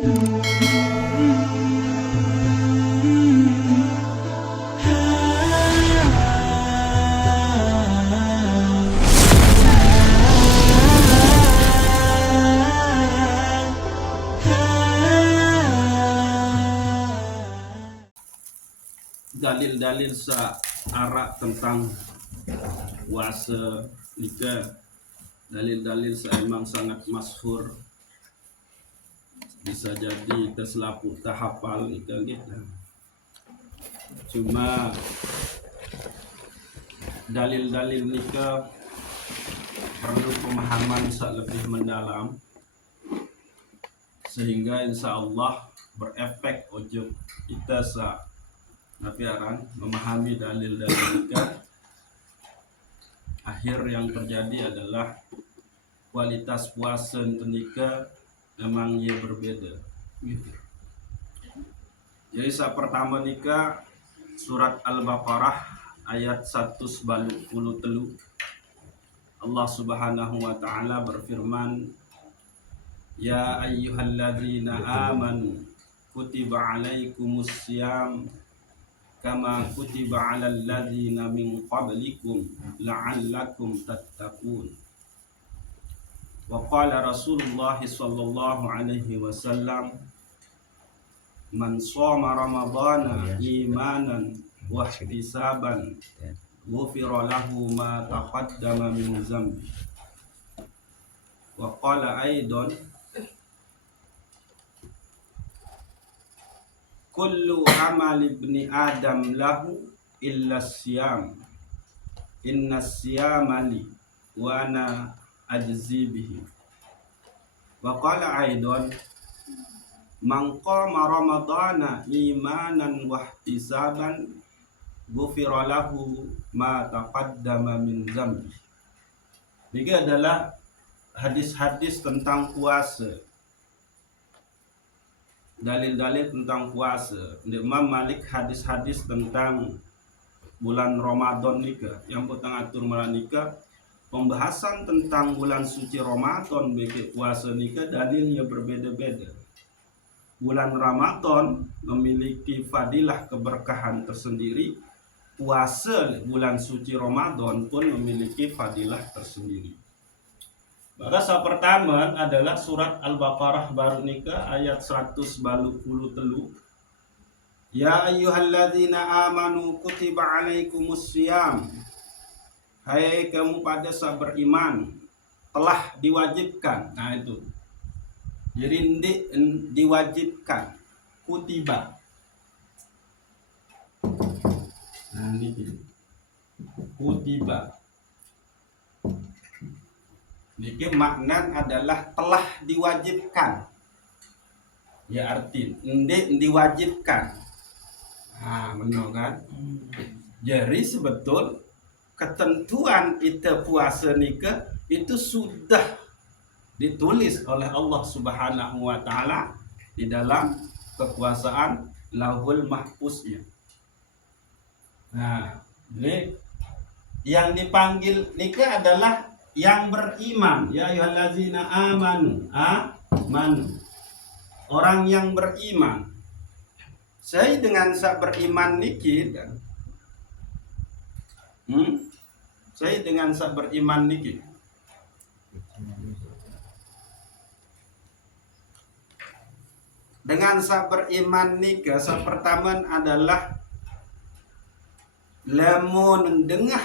Dalil-dalil searah tentang puasa nikah, dalil-dalil emang sangat masyhur, bisa jadi keselapu tahapal nikah gitu. Cuma dalil-dalil nikah perlu pemahaman lebih mendalam sehingga insya Allah berefek untuk kita nafiaran memahami dalil-dalil nikah. Akhir yang terjadi adalah kualitas puasa nikah memang ia berbeda gitu. Jadi saat pertama nikah surat Al-Baqarah ayat 193 Allah Subhanahu wa taala berfirman, ya ayyuhalladzina amanu kutiba alaikumus syiyam kama kutiba 'alal ladzina min qablikum la'allakum tattaqun. Wa qala Rasulullah sallallahu alaihi wasallam, man shoma ramadhana imanan wa ihtisaban ghufira lahu ma taqaddama min dzambi. Wa qala aidan, kullu amal ibni adam lahu illa siyam inna siyama li wa ana ajzi bihi. Wa qala aidan, man qama ramadhana imanan wa ihtisaban ghufira lahu ma taqaddama min dzambi. Ini adalah hadis-hadis tentang puasa, dalil-dalil tentang puasa. Imam Malik hadis-hadis tentang bulan Ramadan nikah, yang petang atur malam nikah, pembahasan tentang bulan suci Ramadan bagi puasa nikah dalilnya berbeda-beda. Bulan Ramadan memiliki fadilah keberkahan tersendiri, puasa bulan suci Ramadan pun memiliki fadilah tersendiri. Maka yang pertama adalah surat Al-Baqarah baru nikah ayat 193. Ya ayyuhalladzina amanu kutiba alaikumus syiyam. Hai kamu pada yang beriman, telah diwajibkan. Nah itu. Jadi diwajibkan, kutiba. Nah ini kutiba. Ini makna adalah telah diwajibkan. Ya arti diwajibkan. Nah, benar kan? Jadi sebetul ketentuan itu puasa nikah itu sudah ditulis oleh Allah Subhanahu wa taala di dalam kekuasaan Lauhul Mahfuznya. Nah, ini yang dipanggil nikah adalah yang beriman. Ya ayyuhallazina amanu, amanu, orang yang beriman. Saya dengan beriman niki dan saya dengan beriman niki. Dengan beriman nikah, pertama adalah lamun dengah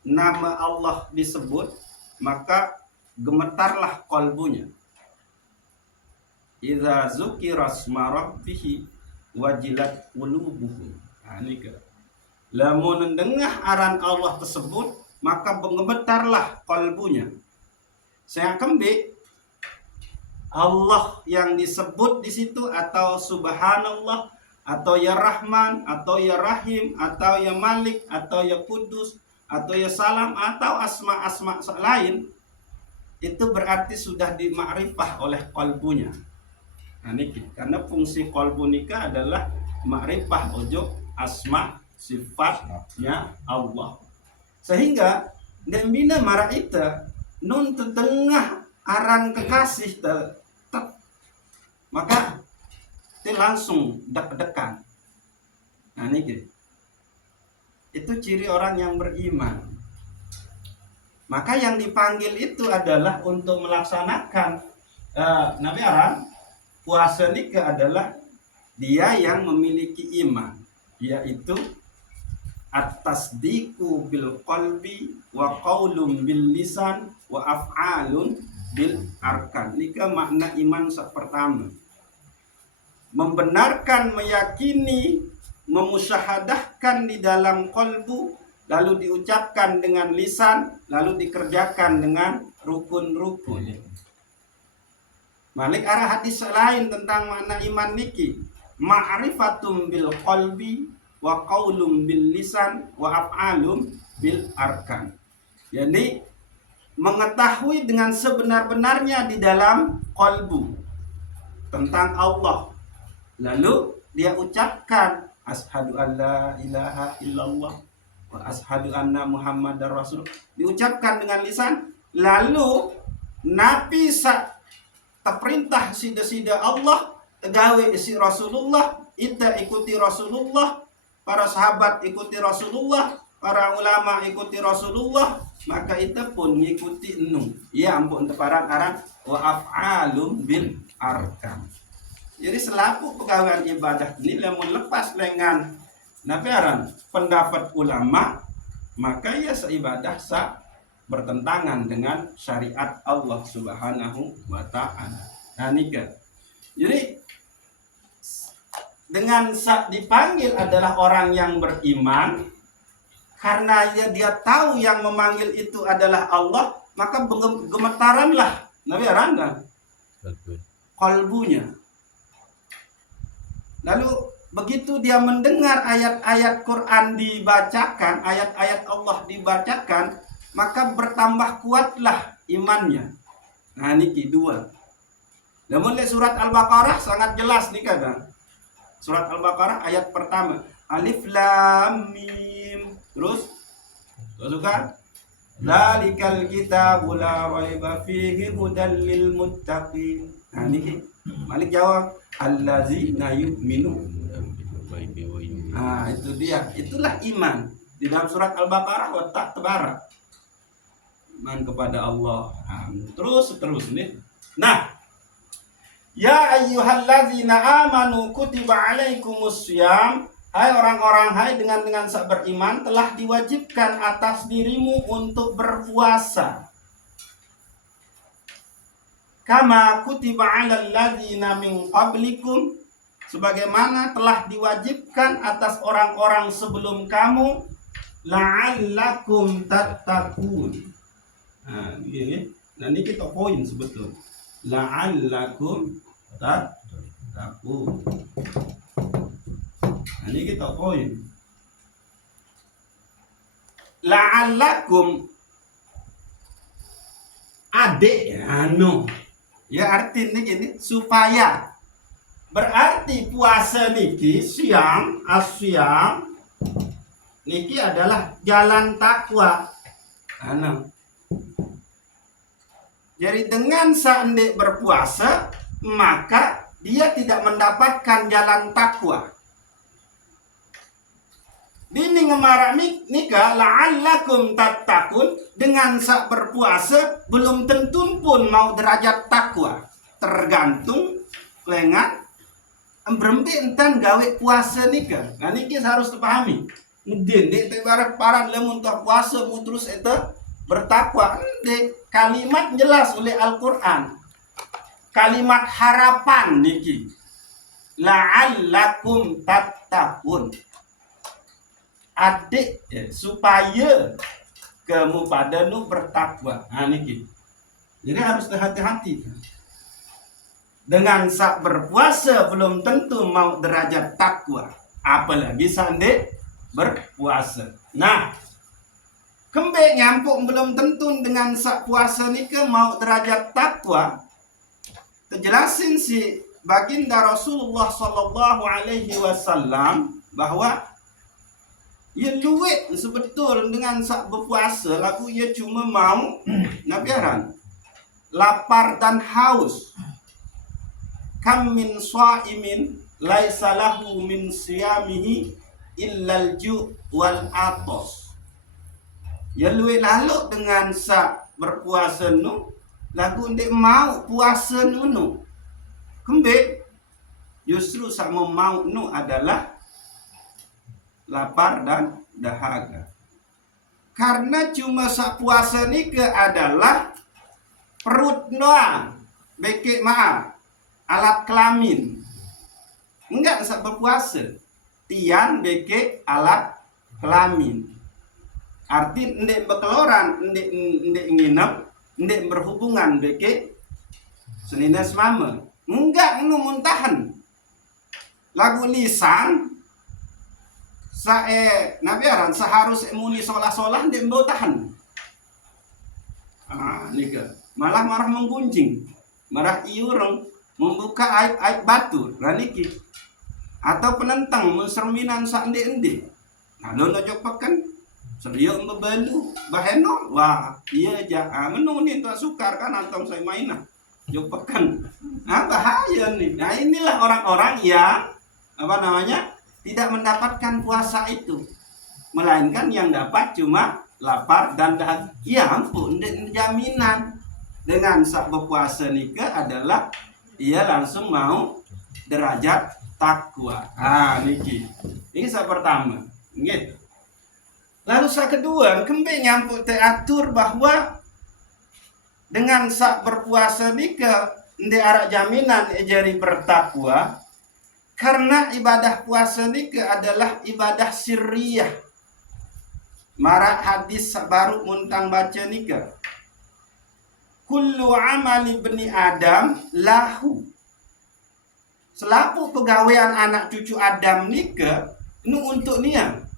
nama Allah disebut, maka gemetarlah kalbunya. Idza zukira asma rabbih wajilat qulubuhum. Nah, nikah. Lamun dengah aran Allah tersebut, maka gemetarlah kalbunya. Saya kembali Allah yang disebut di situ, atau subhanallah, atau ya Rahman, atau ya Rahim, atau ya Malik, atau ya Kudus, atau ya Salam, atau asma-asma lain, itu berarti sudah dimakrifah oleh kalbunya. Nah, ini karena fungsi kalbu nikah adalah makrifah ujuk asma sifatnya Allah. Sehingga dembina maraita nun tengah aran kekasih maka itu langsung deg-degan. Nah ini itu ciri orang yang beriman. Maka yang dipanggil itu adalah untuk melaksanakan Nabi Aram. Puasa nikah adalah dia yang memiliki iman, yaitu at-tasdiqu bil qalbi wa qaulun bil lisan wa af'alun bil arkan. Nikah makna iman pertama. Membenarkan, meyakini, memusyahadahkan di dalam qalbu, lalu diucapkan dengan lisan, lalu dikerjakan dengan rukun-rukun. Malik arah hadis lain tentang makna iman niki, ma'rifatum bil qalbi wa qaulum bil lisan wa af'alum bil arkan. Jadi mengetahui dengan sebenar-benarnya di dalam qalbu tentang Allah, lalu dia ucapkan asyhadu alla ilaha illallah wa asyhadu anna muhammadar rasul, diucapkan dengan lisan, lalu Nabi perintah sida Allah, gawe isi Rasulullah, kita ikuti Rasulullah, para sahabat ikuti Rasulullah, para ulama ikuti Rasulullah, maka itu pun ngikuti enung. Ya ampun teparan arang wa af'alum bil arkan. Jadi selaku pegawai ibadah ini lamun lepas lengan nabi aran pendapat ulama, maka ya seibadah bertentangan dengan syariat Allah Subhanahu wa ta'ala. Nah nikah. Jadi dengan dipanggil adalah orang yang beriman, karena dia tahu yang memanggil itu adalah Allah, maka gemetaranlah Nabi Aranda kalbunya. Lalu begitu dia mendengar ayat-ayat Quran dibacakan, ayat-ayat Allah dibacakan, maka bertambah kuatlah imannya. Nah niki dua. Namun surat Al-Baqarah sangat jelas nih kadang. Surat Al-Baqarah ayat pertama, Alif Lam Mim. Terus suka Dzalikal kitabu la raiba fihi hudal lil muttaqin. Nah niki Malik jawab allazina yu'minu. Nah itu dia, itulah iman. Di dalam surat Al-Baqarah wa ta'tabara, iman kepada Allah. Terus nih. Nah, ya ayyuhallazina amanu kutiba alaikumussyam. Hai orang-orang, hai dengan beriman, telah diwajibkan atas dirimu untuk berpuasa. Kama kutiba alal ladzina min qablikum, sebagaimana telah diwajibkan atas orang-orang sebelum kamu, la'allakum tattaqun. Nah, ini. Nah, ini kita poin sebetulnya. La'allakum tattaqun. Nah, ini kita poin. La'allakum adik anu. Ya artinya gini, supaya. Berarti puasa niki siang, asyam niki adalah jalan takwa. Anu. Jadi dengan seandainya berpuasa, maka dia tidak mendapatkan jalan takwa. Dini ngemarami nikah la'allakum tattaqun, dengan sak berpuasa belum tentu pun mau derajat takwa. Tergantung lengan berempi entan gawe puasa nikah. Nah niki harus dipahami. Mungkin di ibarat paran lemun tak puasa mu terus itu bertakwa. Kalimat jelas oleh Al-Quran. Kalimat harapan niki. La'allakum tattaqun. Adik supaya kamu pada nu bertakwa. Nah niki. Jadi harus hati-hati. Dengan sak berpuasa belum tentu mau derajat takwa. Apalagi sande berpuasa. Nah, kembali nyampuk belum tentu dengan sak puasa ni ke mau derajat takwa. Terjelasin si baginda Rasulullah sallallahu alaihi wasallam bahwa ia luwet sebetul dengan sak berpuasa, laku ia cuma mau nabiaran lapar dan haus. kam min shaimin laisa lahu min siyamihi illal ju' wal atos. Ya luwe lalu dengan sak berpuasa nu lagu ndek mau puasa nu kembali justru sak mau nu adalah lapar dan dahaga. Karena cuma sak puasa ni ke adalah perut doang, bekik maaf, alat kelamin. Enggak sak berpuasa, tian bekik alat kelamin. Arti ndek berkeluaran, ndek nginep, ndek berhubungan bekik senina semama. Enggak nu muntahan. Lagu lisan nabiaran seharus muni solah-solah ndek mbau tahan. Nika malah marah menggunjing, marah iureng, membuka aib-aib batu, niki. Atau penentang menserminan sak ndek-ndek. Nah, lo nojok pekan serius membalu baheno wah iya aja menung nih tuh sukar kan antong saya mainan jopekan bahaya nih. Nah inilah orang-orang yang tidak mendapatkan puasa itu, melainkan yang dapat cuma lapar dan dahaga. Ya ampun, jaminan dengan sak berpuasa nikah adalah ia langsung mau derajat takwa. Niki ini sak pertama gitu. Lalu sak kedua, kembali nyampuk teatur bahwa dengan sak berpuasa nika ndek arak jaminan jadi bertakwa, karena ibadah puasa nika adalah ibadah sirriyah. Marak hadis baru muntang baca nika. Kullu amali bani Adam lahu. Selaku pegawaian anak cucu Adam nika nu untuk nia.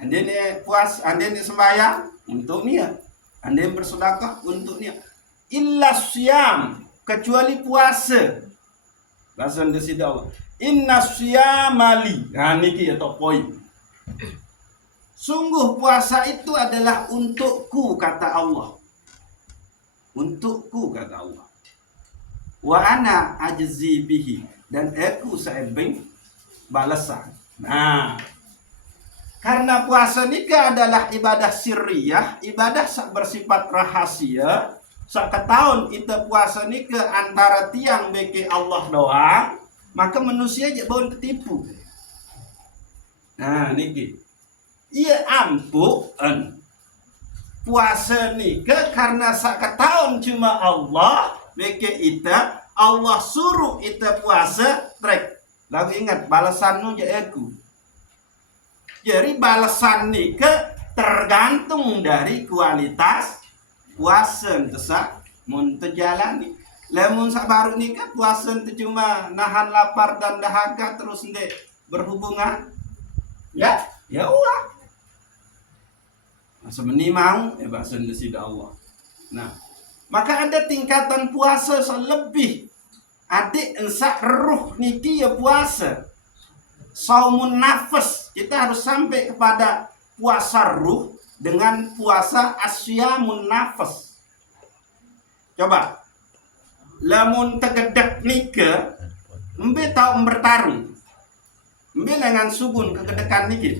Anda ni puas, anda ni sembahyang untuk niat, anda yang bersedekah untuk niat. Illa siyam, kecuali puasa. Bahasa Indonesia Allah. Inna siyamali. Niki atau poin. Sungguh puasa itu adalah untukku, kata Allah. Untukku, kata Allah. Wa ana ajzi bihi, dan aku saebeng balasan. Nah, karena puasa nikah adalah ibadah sirriyah, ibadah bersifat rahasia. Seketahun itu puasa nikah antara tiang beki Allah doang, maka manusia aja bawaan ketipu. Nah niki, iya ampun, puasa nikah karena seketahun cuma Allah beki ita, Allah suruh ita puasa trek. Lalu ingat balasanmu ya aku. Jadi balasan nikah tergantung dari kualitas puasa tesak mun terjalani. Lamun sabaru nikah puasa itu cuma nahan lapar dan dahaga terus ndek berhubungan. Ya ulah. Semeni mau bahasa Indonesia Allah. Nah, maka ada tingkatan puasa selebih. Adik ensak ruh niki ya puasa. Saumun nafas, kita harus sampai kepada puasa ruh dengan puasa asyamun nafas. Coba, lamun tegedek nika, mbe tahu bertarung, mbe dengan subun kegedekan niki.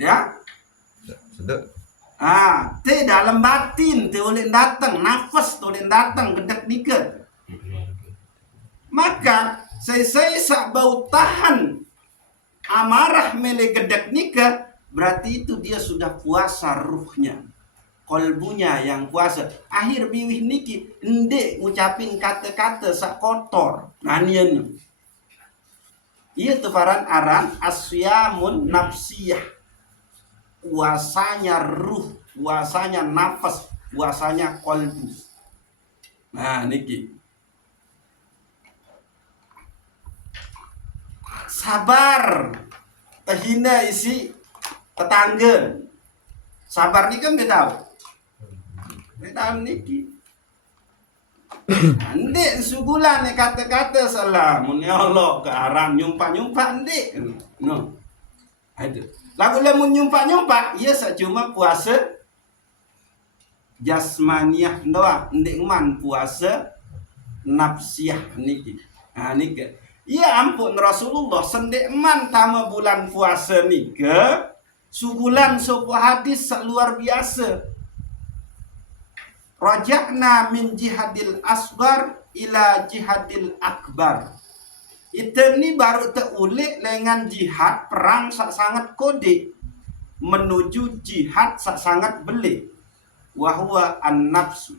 Ya, sedek. Te dalam batin, te oleh datang nafas, te oleh datang gedek nika. Maka saya sak bau tahan amarah mele gedek nikah, berarti itu dia sudah puasa ruhnya, kolbunya yang puasa. Akhir biwih niki ndek ngucapin kata-kata sak kotor nanian. Iya tefaran aran asyamun nafsiyah, puasanya ruh, puasanya nafas, puasanya kolbu. Nah niki sabar terhina isi tetangga. Sabar ni kan beda. Beda niki. Ndek sugulan ni kata-kata salah. Mun ya Allah ke haram nyumpa-nyumpa ndek. No. Ada. Lagu lamun nyumpa-nyumpa, ia cuma puasa jasmaniah doa ndek man puasa nafsiyah niki. Nah niki. Ya ampun Rasulullah sendek man tama bulan puasa nika subulan sopo hadis luar biasa. Raja'na min jihadil asgar ila jihadil akbar. Itu ni baru terulik dengan jihad perang sangat kode menuju jihad sangat belik. Wahwa an-nafsu,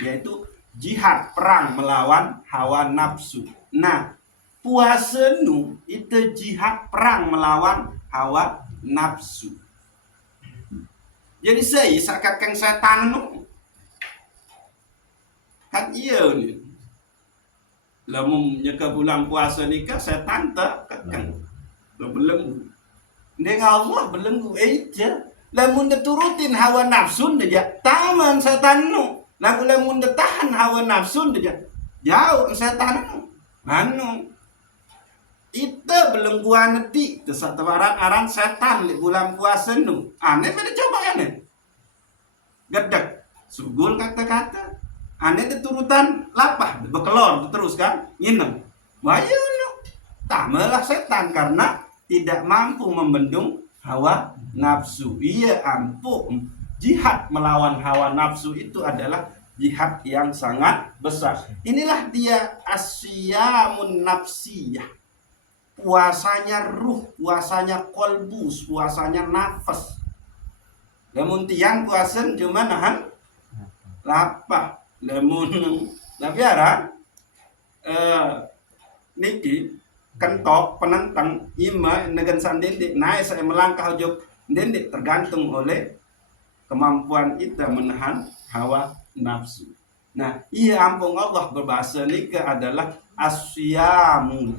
yaitu jihad perang melawan hawa nafsu. Nah, puasa nu itu jihad perang melawan hawa nafsu. Jadi saya sakakang setan nu kan iya ni. Lamun nyeka bulan puasa ni kan setan tak kakang belenggu. Dengan Allah belenggu aja. Lamun diturutin hawa nafsu dia taman setan nu. Lamun tahan hawa nafsu dia jauh setan nu. Anu itu belengguan neti tu satu aran setan di bulan puasa nu. Aneh pada coba aneh. Gedek sugul kata-kata. Aneh diturutan lapah bekelor terus kan nginem. Bayu nu. Tamalah setan karena tidak mampu membendung hawa nafsu. Iya ampun. Jihad melawan hawa nafsu itu adalah jihad yang sangat besar. Inilah dia asyamun nafsiyah. Puasanya ruh, puasanya kolbu, puasanya nafas. Lamun tiang puasen cuma nahan lapah. Lamun tapi ara niki kentok penentang ima negen sandendik naik saya melangkah ujung dendik tergantung oleh kemampuan kita menahan hawa nafsu. Nah, iya ampun Allah berbahasa nikah adalah asyamu.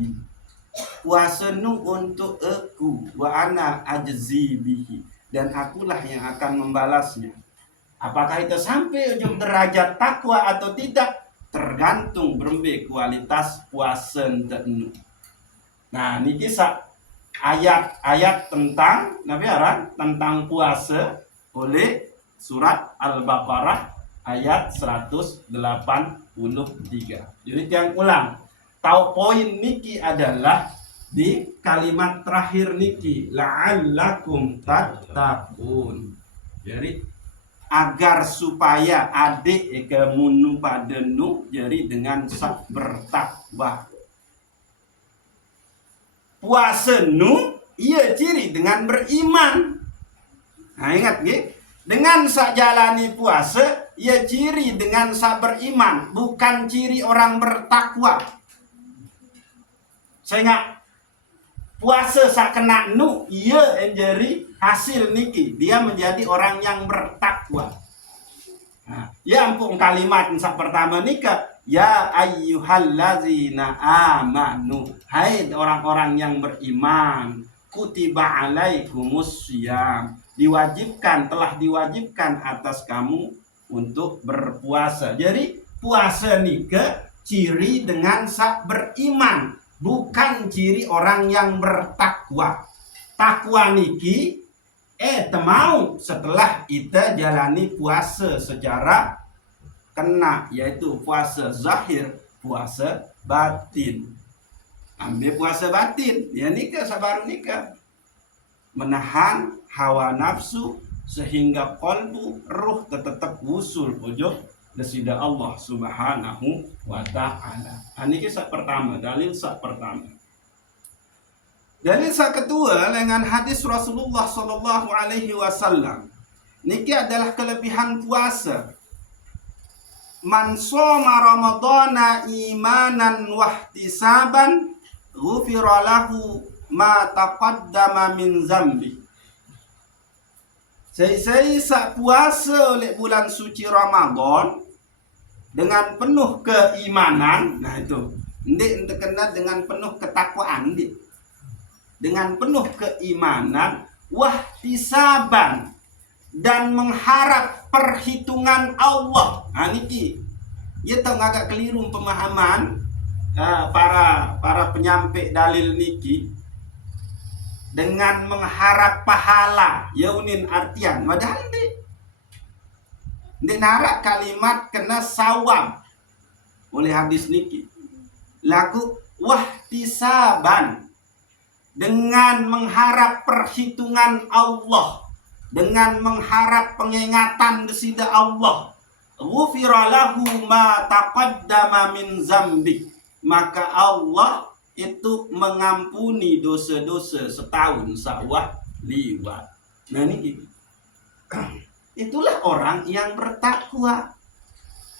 Puasa nu untuk aku wa ana ajzi bihi, dan akulah yang akan membalasnya. Apakah itu sampai ujung derajat takwa atau tidak tergantung berembe kualitas puasa nu. Nah, ini kisah ayat-ayat tentang Nabi Aran tentang puasa oleh surat Al-Baqarah ayat 183. Jadi yang ulang. Tahu poin niki adalah di kalimat terakhir niki la'allakum tattaqun. Jadi agar supaya adik kemunu padenu jadi dengan sak bertakwa. Puasa nu ia ciri dengan beriman. Nah ingat nggih, dengan sak jalani puasa ia ciri dengan sak beriman, bukan ciri orang bertakwa. Sehingga puasa sak kena nu ia menjadi hasil niki, dia menjadi orang yang bertakwa. Nah, ya ampun kalimat sak pertama nikah. Ya ayyuhallazina amanu, hai orang-orang yang beriman, kutiba alaikumus syiyam, telah diwajibkan atas kamu untuk berpuasa. Jadi puasa nikah ciri dengan sak beriman, bukan ciri orang yang bertakwa. Takwa niki temau setelah kita jalani puasa secara kena, yaitu puasa zahir, puasa batin. Ambil puasa batin, ya nikah sabar nikah. Menahan hawa nafsu sehingga kolbu ruh tetap wusul ujung desida Allah Subhanahu wa ta'ala. Ini kisah pertama, dalil sak pertama. Dalil sak kedua dengan hadis Rasulullah sallallahu alaihi wasallam. Niki adalah kelebihan puasa. Man shoma ramadhana imanan wahtisaban ghufira lahu ma taqaddama min zambi. Saya sak puasa oleh bulan suci Ramadan dengan penuh keimanan. Nah itu ndik terkena dengan penuh ketakwaan ndik. Dengan penuh keimanan wahtisaban dan mengharap perhitungan Allah. Nah niki ya tahu agak keliru pemahaman para penyampai dalil niki dengan mengharap pahala yaunin artian padahal Dia narak kalimat kena sawab oleh hadis niki. Laku wahtisaban, dengan mengharap perhitungan Allah, dengan mengharap pengingatan desida Allah. Ghufira lahu ma taqaddama min zambi, maka Allah itu mengampuni dosa-dosa setahun sawah liwat. Nah ini itulah orang yang bertakwa.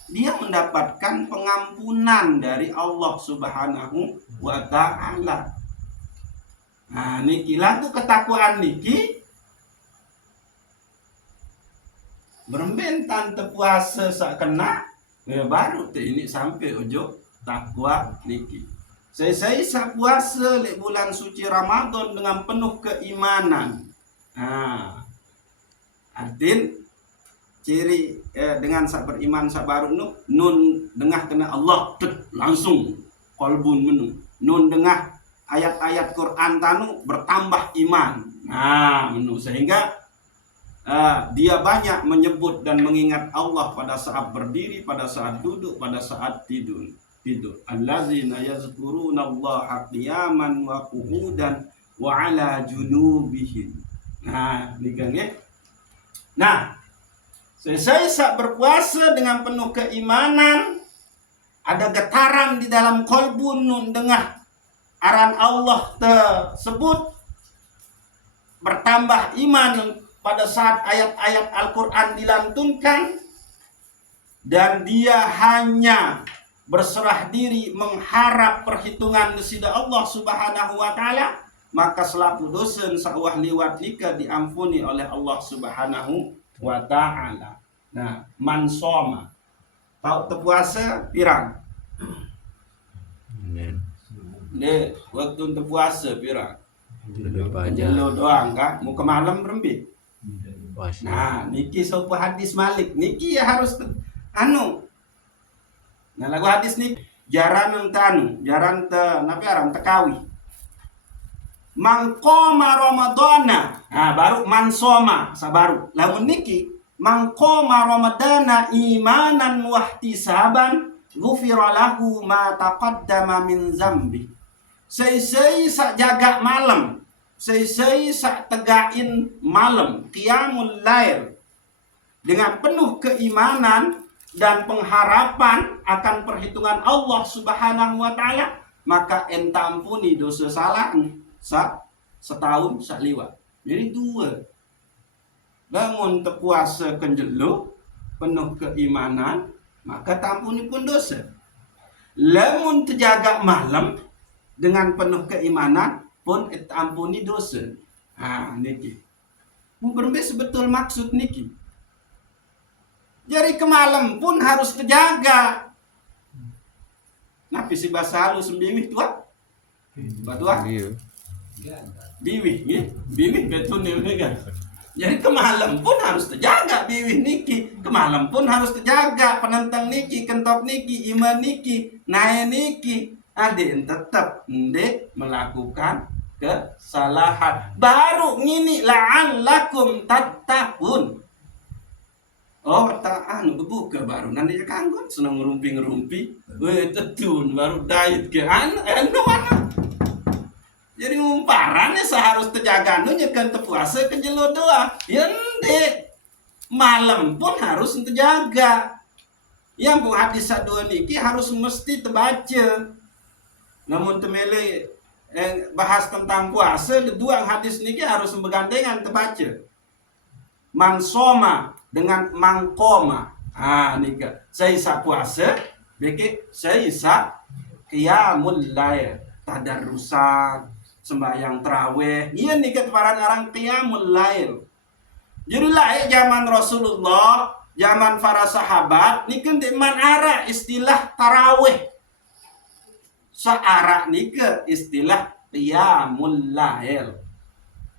Dia mendapatkan pengampunan dari Allah Subhanahu wa ta'ala. Nah niki laku ketakwaan niki berembentan tepuasa sak kena ya baru ini sampai ojo takwa niki. Saya sak puasa lek bulan suci Ramadan dengan penuh keimanan. Nah, artin ciri dengan sak beriman sak baru nun dengah kena Allah langsung kolbun menu. Nun dengah ayat-ayat Quran tanu bertambah iman. Nah, menu sehingga dia banyak menyebut dan mengingat Allah pada saat berdiri, pada saat duduk, pada saat tidur. Allazina yazkuruna Allaha qiyaman wa qu'udan wa 'ala junubihim. Nah, nikan ya. Nah, saya berpuasa dengan penuh keimanan, ada getaran di dalam kolbun nun dengah aran Allah tersebut, bertambah iman pada saat ayat-ayat Al-Quran dilantunkan, dan dia hanya berserah diri mengharap perhitungan desida Allah Subhanahu wa ta'ala, maka selaku dosen sawah liwat nika diampuni oleh Allah Subhanahu wa ta'ala. Nah, man soma, tahu terpuasa pirang? Deh, waktu terpuasa pirang? Jelo doang kan? Mau ke malam berembit. Nah, niki sopo hadis Malik. Niki ya harus Nah, lagu hadis nih jaran aram tekawi. Mangkoma Ramadana. Nah, baru mansoma sabaru. Lagu niki mangkoma Ramadana imanan wahtisaban ghufira lahu ma taqaddama min zambi. Sei sak jaga malam, sei sak tegain malam, qiyamul lail, dengan penuh keimanan dan pengharapan akan perhitungan Allah Subhanahu wa ta'ala, maka enta ampuni dosa salah setahun sak liwat. Jadi dua. Namun terpuasa kenjelo penuh keimanan, maka tampuni pun dosa. Lamun terjaga malam dengan penuh keimanan pun ampuni dosa. Niki. Berbe sebetul maksud niki. Jadi kemalam pun harus terjaga. Napi si bahasa halus biwih tua. Batua. Biwih, ya. Biwih betul nih kan. Jadi kemalam pun harus terjaga biwih niki. Kemalam pun harus terjaga penentang niki, kentok niki, iman niki, nae niki. Adik tetap ndek melakukan kesalahan. Baru ngini la'allakum tattaqun. Oh, tak buka baru nanti kanggon senang ngerumpi. Tetun baru diet ke mana? Jadi ngumparannya seharus terjaga nyekan terpuasa ke jelo doa. Ya ndek. Malam pun harus terjaga. Yang bu hadis sadua niki harus mesti terbaca. Namun temele bahas tentang puasa, dua hadis niki harus bergandengan terbaca. Mansoma dengan mangkoma. Nika. Saya isa puasa, beki saya isa qiyamul lail, tadarrusan, sembahyang tarawih. Iya nika paran orang qiyamul lail. Jadi lah zaman Rasulullah, zaman para sahabat, nika di man ara istilah tarawih. Searah nika istilah qiyamul lail.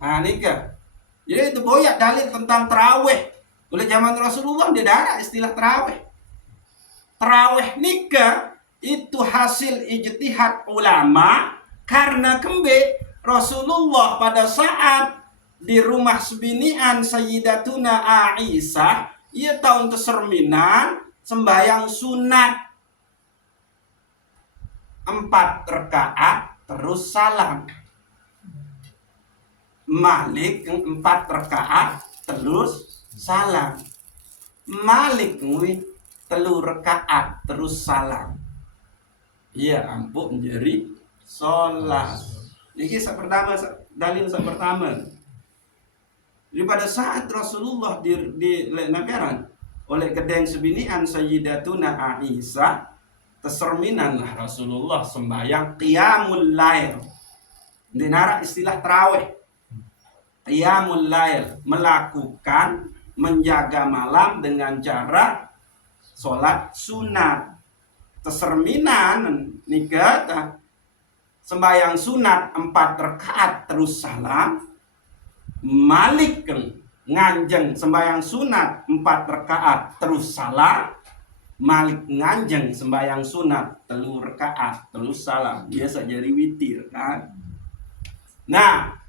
Nika. Jadi itu banyak dalil tentang tarawih. Oleh zaman Rasulullah dia ada istilah tarawih. Tarawih nikah itu hasil ijtihad ulama karena kembe Rasulullah pada saat di rumah sebinian Sayyidatuna Aisyah Ia tahun teserminan sembahyang sunat 4 rakaat terus salam. Malik 4 rakaat terus salam. Malik ngui 3 rakaat terus salam. Iya ampun jadi sholat. Ini pertama dalil pertama. Jadi pada saat Rasulullah di nagaran oleh kedeng sebinian Sayyidatuna Aisyah, teserminanlah Rasulullah sembahyang qiyamul lail. Dinara istilah tarawih. Qiyamul lail, melakukan menjaga malam dengan cara sholat sunat. Teserminan nikah sembahyang sunat 4 rakaat terus salam. Malik nganjeng sembahyang sunat 4 rakaat terus salam. Malik nganjeng sembahyang sunat 3 rakaat terus salam. Biasa jadi witir kan. Nah,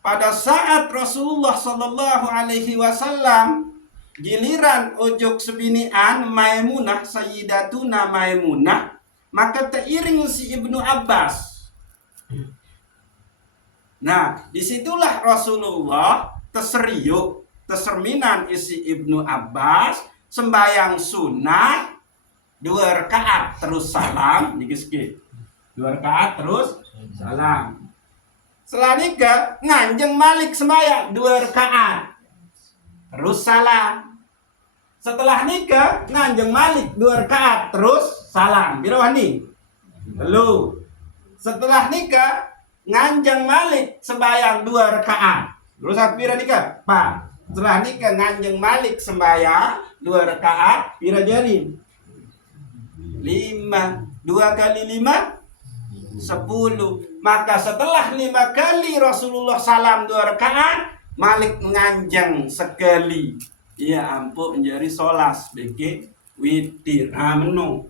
pada saat Rasulullah Shallallahu Alaihi Wasallam giliran ojok sebinian Maimunah, Sayyidatuna Maimunah, maka teiring si Ibnu Abbas. Nah, disitulah Rasulullah teserminan isi Ibnu Abbas sembahyang sunat 2 rakaat terus salam, dikiski 2 rakaat terus salam. Setelah nikah nganjeng Malik sembahyang 2 rakaat terus salam. Setelah nikah nganjeng Malik 2 rakaat terus salam. Birawani. Lalu setelah nikah nganjeng Malik sembahyang 2 rakaat. Terus pira nikah? Pak. Setelah nikah nganjeng Malik sembahyang 2 rakaat, pira jadi? 5. 2 kali 5 10. Maka setelah 5 kali Rasulullah salam 2 rakaat, Malik nganjeng sekali. Ya ampun menjadi solas beki witir. Menu.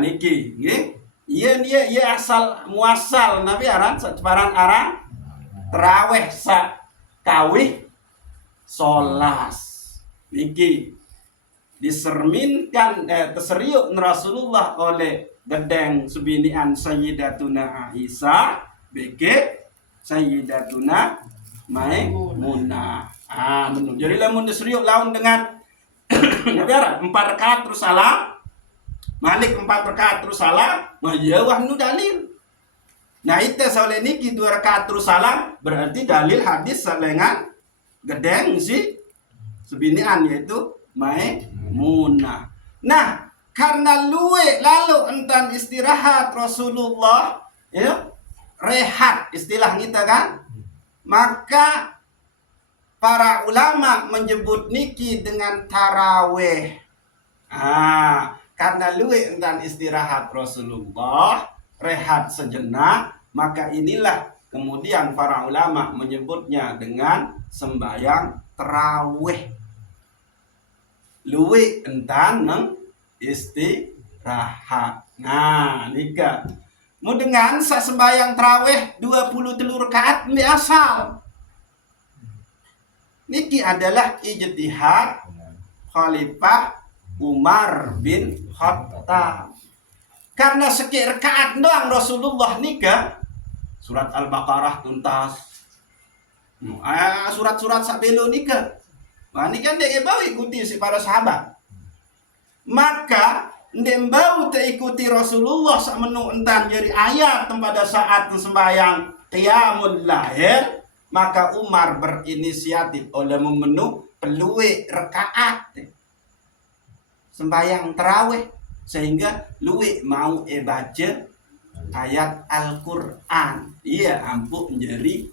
Niki, nggih. Iya asal muasal Nabi aran separan arang terawih sa kawih solas. Niki diserminkan terseriuk Rasulullah oleh gedeng sebinian Sayyidatuna Aisyah beke Sayyidatuna Maimunah. Menurut jadi lamun diseriuk lawan dengan Nabi aran 4 rakaat terus salam. Malik 4 rakaat terus salam, ya wahnu dalil. Nah itu soalnya niki 2 rakaat terus salam, berarti dalil hadis selengan gedeng si sebinian yaitu Maimunah. Nah karena luwe lalu entan istirahat Rasulullah, ya rehat istilah kita kan, maka para ulama menyebut niki dengan taraweh. Karena luwe dan istirahat Rasulullah, rehat sejenak, maka inilah kemudian para ulama menyebutnya dengan sembahyang tarawih. Luwe entan istirahat. Nah, nika. Mau dengan sembahyang tarawih 23 rakaat asal. Niki adalah ijtihad Khalifah Umar bin Khattab. Karena sekian rakaat doang Rasulullah nikah surat Al-Baqarah tuntas. Surat-surat sabelo nikah. Wah ini kan dia bau ikuti si para sahabat. Maka dia bau ikuti Rasulullah sak menu entan jadi ayat pada saat sembahyang qiyamul lail, maka Umar berinisiatif oleh memenu peluwe rakaat sembahyang tarawih sehingga luwe mau baca ayat Al-Qur'an. Iya ampun menjadi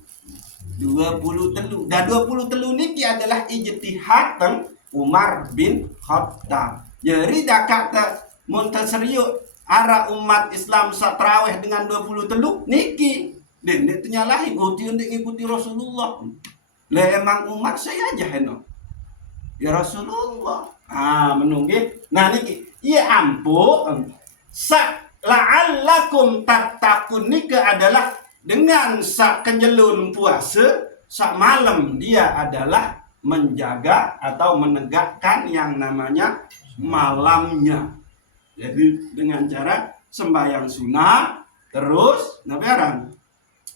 23. Dan 23 niki adalah ijtihad Umar bin Khattab. Jadi dak kata mun serius ara umat Islam sak tarawih dengan 23 niki. Den itu nyalahi guti untuk ikuti Rasulullah. Lah emang Umar saya aja heno. Ya Rasulullah. Menunggu. Nah niki, ya ampun. La'allakum tattaqun nika adalah dengan sak kenjelun puasa, sak malam dia adalah menjaga atau menegakkan yang namanya malamnya. Jadi dengan cara sembahyang sunat, terus nabiaran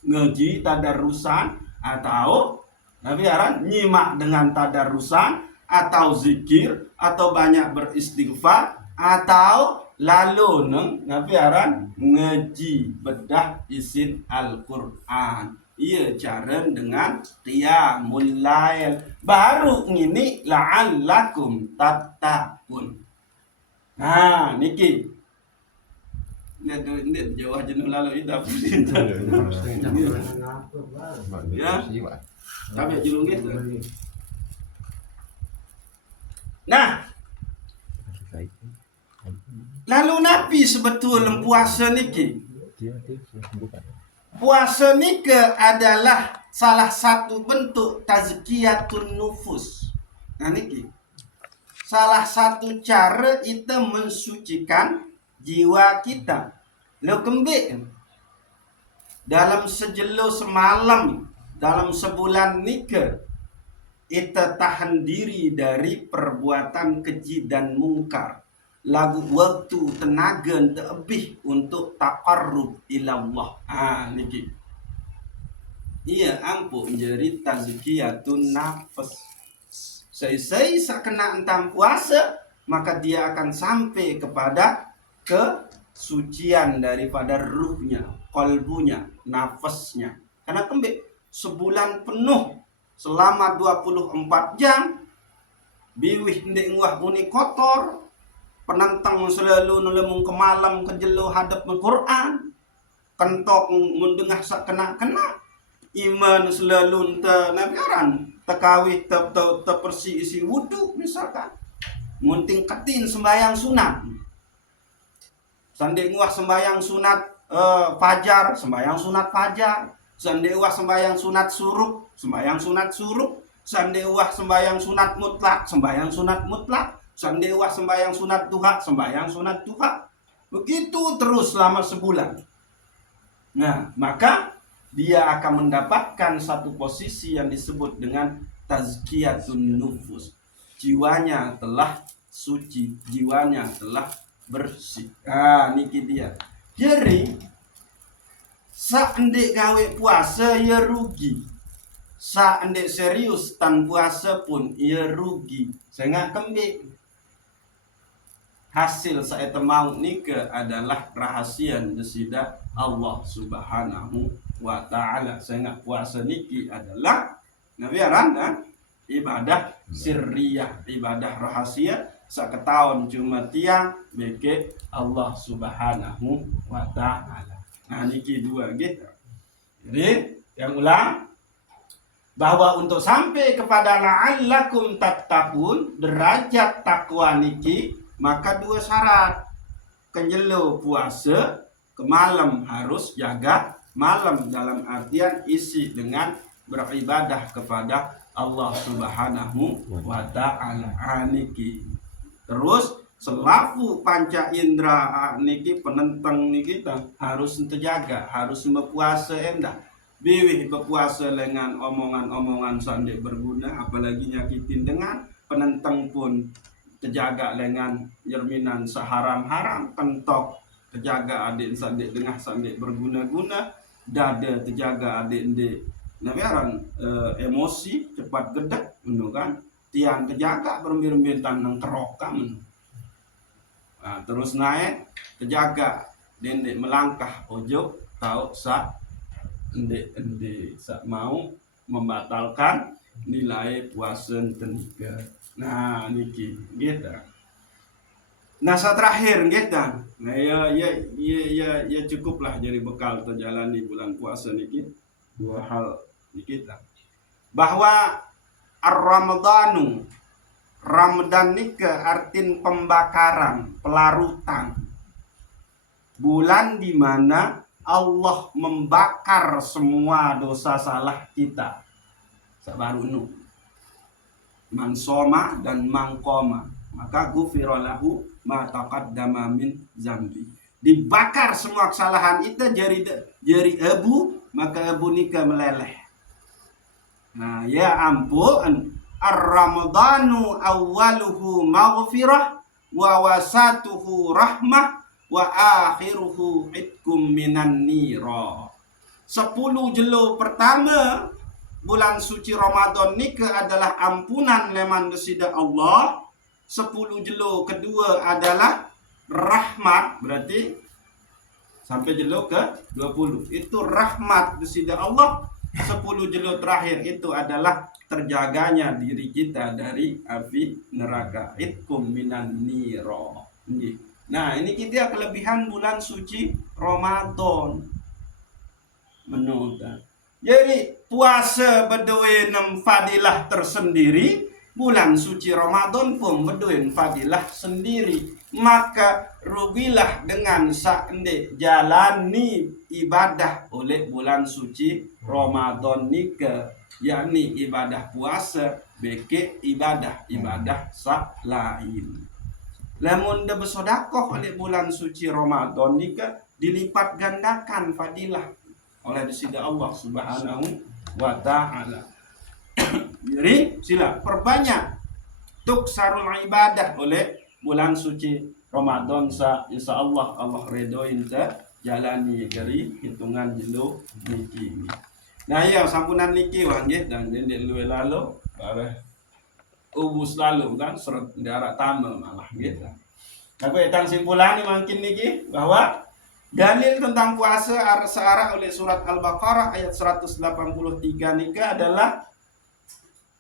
ngaji tadarusan, atau nabiaran nyimak dengan tadarusan, atau zikir, atau banyak beristighfar, atau lalu nabiaran ngaji bedah isin Al-Quran. Iya cara dengan qiyamul lail. Baru ngini la'allakum tattaqun. Nah niki lihat Jawa jenuh lalu itu ya tapi jelung gitu. Nah lalu Nabi sebetulnya puasa niki, puasa niki adalah salah satu bentuk tazkiyatun nufus. Nah niki salah satu cara kita mensucikan jiwa kita. Lo kembik dalam sejelo semalam, dalam sebulan nikah, kita tahan diri dari perbuatan keji dan mungkar. Lagu waktu tenaga lebih untuk taqarrub ila Allah. Niki. Iya ampuh menjadi tazkiyatun nafas. Saya kena entang puasa, maka dia akan sampai kepada kesucian daripada ruhnya, kolbunya, nafasnya. Karena kembali sebulan penuh selama 24 jam biwih ndek ngwah muni kotor, penantang selalu nulemung ke malam ke jelo hadap Al-Quran, kentok mendengah sak kena iman selalu nabiaran tekawih tepersi isi wudu misalkan munting ketin sembahyang sunat sandek ngwah sembahyang sunat fajar sembahyang sunat fajar, sandek ngwah sembahyang sunat suruh sembahyang sunat suruh, sandek ngwah sembahyang sunat mutlak sembahyang sunat mutlak, sandek ngwah sembahyang sunat duha sembahyang sunat duha, begitu terus selama sebulan. Nah maka dia akan mendapatkan satu posisi yang disebut dengan tazkiyatun nufus. Jiwanya telah suci, jiwanya telah bersih. Niki dia. Jadi saendek gawe puasa ya rugi. Saendek serius tan puasa pun ya rugi. Saya nggak kembik. Hasil saya temau nika adalah rahasia desida Allah Subhanahu wa ta'ala. Saya nggak puasa niki adalah nabiaran ibadah sirriyah, ibadah rahasia saketahun cuma tiang beke Allah Subhanahu wa ta'ala. Nah niki dua gitu. Jadi yang ulang bahwa untuk sampai kepada la'allakum tattaqun, derajat takwa niki, maka dua syarat. Kenjelo puasa, ke malam harus jaga malam dalam artian isi dengan beribadah kepada Allah Subhanahu wa ta'ala. Niki. Terus selaku panca indra niki penentang niki harus terjaga, harus berpuasa endah. Biwih berpuasa dengan omongan-omongan sandek berguna, apalagi nyakitin dengan penentang pun terjaga dengan jerminan seharam-haram, kentok terjaga adik sandek dengan sandek berguna-guna, dada terjaga adik-adik nabiaran emosi cepat gedek kan, tiang terjaga bermir-mir tanang kerokam. Nah, terus naik terjaga dendek melangkah ojo tahu sak endek sak mau membatalkan nilai puasa tenika. Nah niki gitu. Nah saat terakhir gitu. Nah ya cukuplah jadi bekal terjalani bulan puasa niki. Dua hal niki bahwa ar-ramadanu Ramadan nika artin pembakaran, pelarutan. Bulan di mana Allah membakar semua dosa salah kita. Sabaru nu man soma dan mangkoma, maka ghufira lahu ma taqaddama min zambi. Dibakar semua kesalahan itu jari abu, maka abu nikah meleleh. Nah ya ampun, ar-ramadanu awwaluhu maghfirah wa wasatuhu rahmah wa akhiruhu itkum minan nira. 10 jelo pertama bulan suci Ramadan ni adalah ampunan leman desida Allah. 10 jelo kedua adalah rahmat, berarti sampai jelo ke 20 itu rahmat desida Allah. 10 jelo terakhir itu adalah terjaganya diri kita dari api neraka. Itkum minan niro. Nah, ini kita kelebihan bulan suci Ramadan. Menurut. Jadi puasa berdua 6 fadilah tersendiri. Bulan suci Ramadan pun berdua fadilah sendiri. Maka rugilah dengan sakne jalani ibadah oleh bulan suci Ramadan nika, yakni ibadah puasa beke ibadah sak lain. Lamun dah bersedekah oleh bulan suci Ramadan nika dilipat gandakan fadilah oleh disida Allah Subhanahu wa taala. Jadi sila perbanyak tuksarul ibadah oleh bulan suci Ramadan insya Allah Allah redoin jalani dari hitungan jelo niki. Nah ya sampunan niki wang dan dendek luwe lalu bareh ubus lalu kan seret darat tamu malah gitu. Nah tentang simpulan makin niki bahwa dalil tentang puasa searah oleh surat Al-Baqarah ayat 183 nika adalah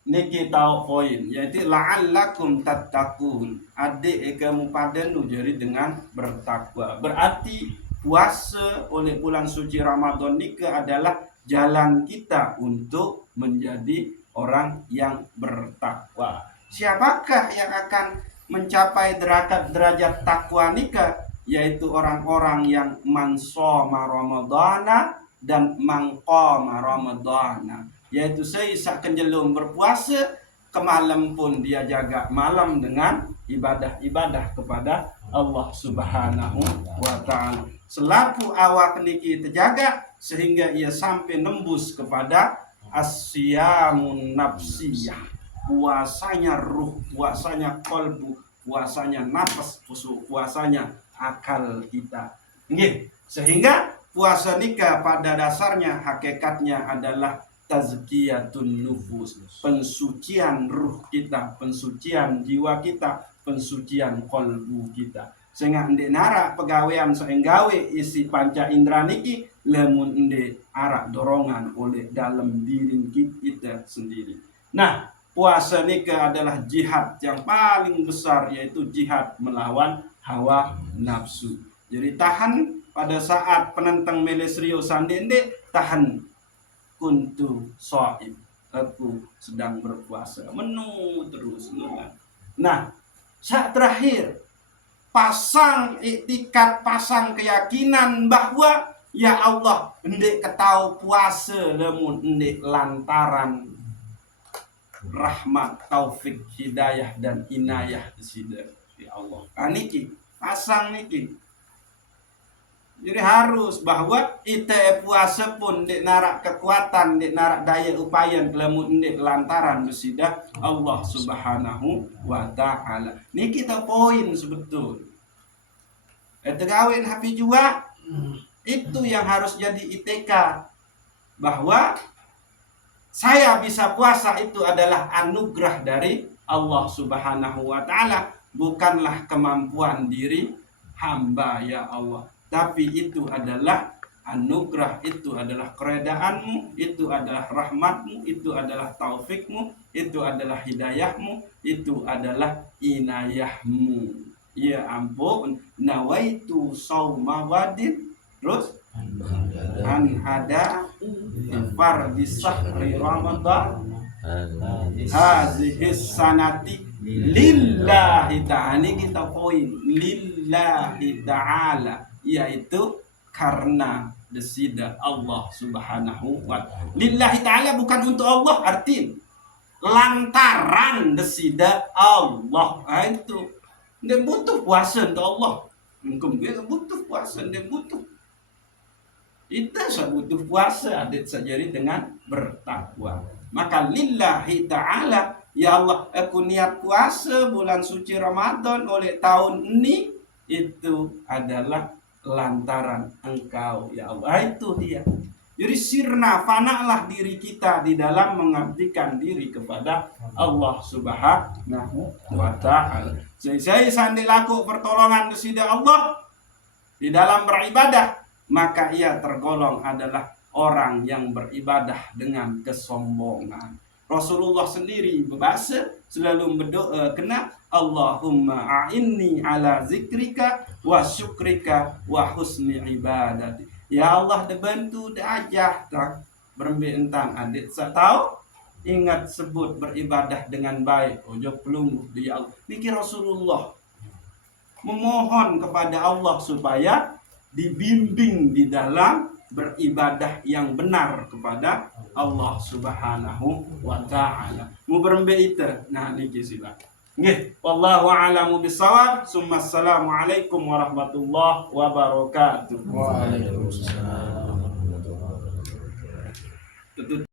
niki tahu poin, yaitu la'allakum tattaqun. Adik kamu padanu jadi dengan bertakwa. Berarti puasa oleh bulan suci Ramadan niki adalah jalan kita untuk menjadi orang yang bertakwa. Siapakah yang akan mencapai derajat takwa nika? Yaitu orang-orang yang mansoma Ramadana dan mangqama Ramadana. Yaitu seisak kenjelum berpuasa, ke malam pun dia jaga malam dengan ibadah-ibadah kepada Allah Subhanahu wa taala. Selaku awak niki terjaga sehingga ia sampai nembus kepada asyamun nafsiyah, puasanya ruh, puasanya kolbu, puasanya nafas, puasanya akal kita. Nggih, sehingga puasa nikah pada dasarnya hakikatnya adalah tazkiyatun nufus, pensucian ruh kita, pensucian jiwa kita, pensucian kolbu kita. Sehingga ndek narak pegawaian seenggawe isi panca indra niki lemun ndek arak dorongan oleh dalam diri kita sendiri. Nah, puasa nikah adalah jihad yang paling besar, yaitu jihad melawan hawa nafsu. Jadi tahan pada saat penentang melesrio sandende, tahan kuntu shaim, aku sedang berpuasa, menu terus. Nah, saat terakhir pasang iktikat, pasang keyakinan bahwa ya Allah ndek ketau puasa lemun ndek lantaran rahmat, taufik, hidayah dan inayah disida ya Allah. Niki pasang niki. Jadi harus bahwa ite puasa pun dek narak kekuatan, dek narak daya upaya kelamun dek lantaran besida Allah Subhanahu wa taala. Ini kita poin sebetul. Tegawin hafi jua itu yang harus jadi ITK, bahwa saya bisa puasa itu adalah anugerah dari Allah Subhanahu wa taala, bukanlah kemampuan diri hamba ya Allah. Tapi itu adalah anugerah, itu adalah keredaanmu, itu adalah rahmatmu, itu adalah taufikmu, itu adalah hidayahmu, itu adalah inayahmu. Ya ampun, nawaitu sauma wadin, terus an hada fardi sahri Ramadan hazihi sanati lillahi ta'ala. Ini kita poin, lillahi ta'ala, yaitu karena desida Allah Subhanahu wa ta'ala. Lillahi ta'ala bukan untuk Allah, arti lantaran desida Allah. Itu dia butuh puasa untuk Allah. Mungkin dia butuh puasa, dia butuh. Kita butuh puasa adik sejari dengan bertakwa. Maka lillahi ta'ala ya Allah, aku niat puasa bulan suci Ramadan oleh tahun ini, itu adalah lantaran Engkau ya Allah. Itu dia. Jadi sirna, fanalah diri kita di dalam mengabdikan diri kepada Allah Subhanahu wa Ta'ala. Saya sandi laku pertolongan kepada Allah di dalam beribadah, maka ia tergolong adalah orang yang beribadah dengan kesombongan. Rasulullah sendiri berbahasa selalu berdoa kena Allahumma a'inni ala zikrika wa syukrika wa husni ibadati. Ya Allah, dibantu diajah tak berembe entang adik saya tahu ingat sebut beribadah dengan baik ojo pelungguh dia Allah. Mikir Rasulullah memohon kepada Allah supaya dibimbing di dalam beribadah yang benar kepada Allah Subhanahu wa Ta'ala. Mu berembe itu. Nah niki sila. Nggih, wallahu a'lamu bissawab. Summa assalamualaikum warahmatullahi wabarakatuh. Waalaikumsalam warahmatullahi wabarakatuh.